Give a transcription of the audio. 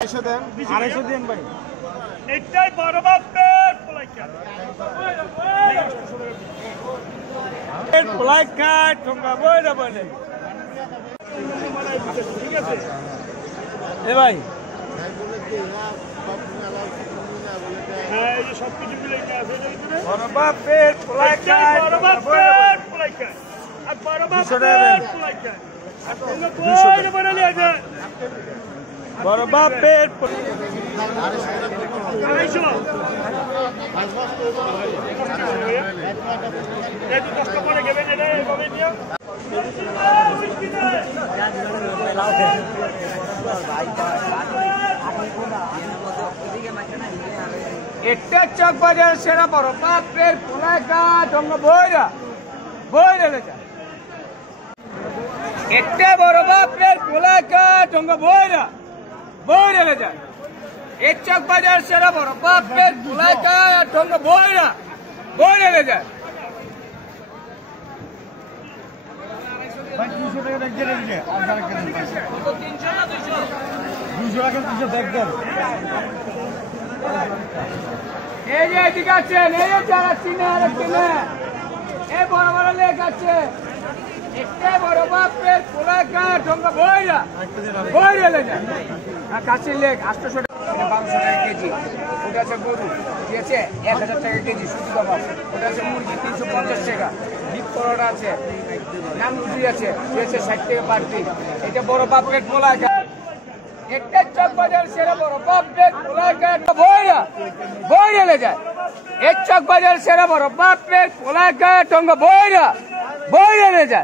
250 দেন ভাই। এটাই বড় বাপের পোলাইকা। এর পোলাইকা ঠোঙ্গা বইরা বলে। ঠিক আছে। এ ভাই হ্যাঁ এই সব কিছু মিলে আছে বড় বাপের পোলাইকা বড় বাপের পোলাইকা। আর বড় বাপের পোলাইকা। আর তোমরা বইরে বইরে নিয়ে যা। বড় বাপের আড়াইশো এই তো কষ্ট করে গেবেন এটা এইভাবে নিয়ে একটা চক বাজার সেরা বড় বাপের পোলাইকা ঠোঙ্গা বইরা বইরা লেখা একটা বড় বাপের পোলাইকা ঠোঙ্গা বইরা বইরা লেখা এক চক বাজার সেরা বড় বাপের পোলাইকা ঠোঙ্গা বইরা বইরা লেখা ভাই 200 টাকা দেখ গেলে দিলে আর টাকা দেন 200 টাকা 200 দেখ দেন এই যে এদিকে আছেন এই যে যারা চিনে আর চিনে এই বড় বড় লেখ আছে একটা বড় বাপের পোলাইকা ঠোঙ্গা বইরা বইরা লেখা আর কাছের লেখ 800 টাকা 1200 টাকা কেজি ওটা আছে গরু ঠিক আছে 1000 টাকা কেজি সুতি কাবাব ওটা আছে মুরগি 350 টাকা বিপ পরোটা আছে নান রুটি আছে ঠিক আছে 60 টাকা পার পিস এটা বড় বাপের পোলাইকা একটা চক বাজার সেরা বড় বাপের পোলাইকা বইরা বইরা লেখা এক চক বাজার সেরা বড় বাপের পোলাইকা ঠোঙ্গা বইরা বইরা লেখা